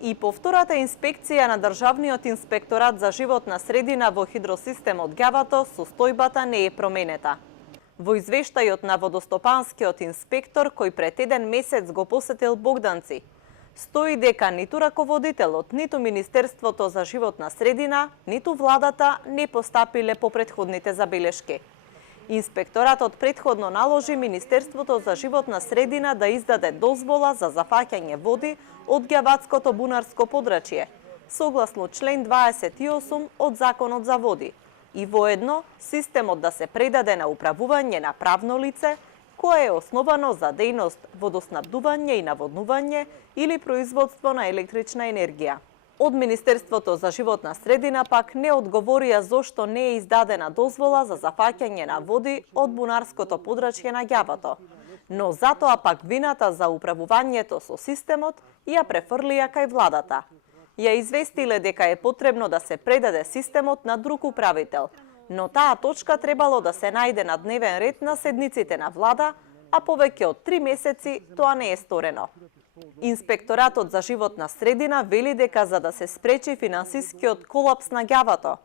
И по втората инспекција на Државниот инспекторат за животна средина во хидросистемот Ѓавато, состојбата не е променета. Во извештајот на водостопанскиот инспектор, кој пред еден месец го посетил Богданци, стои дека ниту раководителот, ниту Министерството за животна средина, ниту владата не постапиле по претходните забелешки. Инспекторатот претходно наложи Министерството за животна средина да издаде дозвола за зафаќање води од Ѓаватското бунарско подрачје, согласно член 28 од Законот за води, и воедно системот да се предаде на управување на правно лице, кое е основано за дејност водоснабдување и наводнување или производство на електрична енергија. Од Министерството за животна средина пак не одговорија зошто не е издадена дозвола за зафаќање на води од бунарското подрачје на Ѓавато, но затоа пак вината за управувањето со системот ја префрлија кај владата. Ја известиле дека е потребно да се предаде системот на друг управител, но таа точка требало да се најде на дневен ред на седниците на влада, а повеќе од 3 месеци тоа не е сторено. Инспекторатот за животна средина вели дека за да се спречи финансискиот колапс на Ѓавато,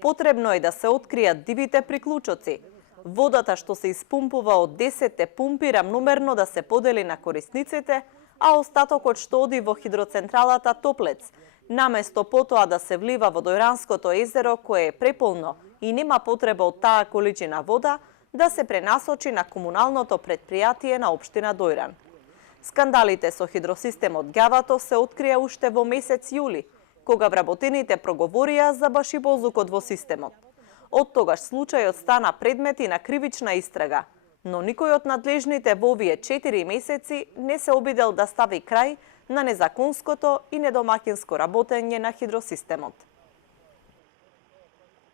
потребно е да се откријат дивите приклучоци, водата што се испумпува од 10 пумпи рамномерно да се подели на корисниците, а остатокот што оди во хидроцентралата Топлец, наместо потоа да се влива во Дојранското езеро кое е преполно и нема потреба од таа количина вода, да се пренасочи на комуналното предпријатие на општина Дојран. Скандалите со хидросистемот Ѓавато се открија уште во месец јули, кога вработените проговорија за башибозукот во системот. Од тогаш случајот стана предмет и на кривична истрага, но никој од надлежните во овие 4 месеци не се обидел да стави крај на незаконското и недомаќинско работење на хидросистемот.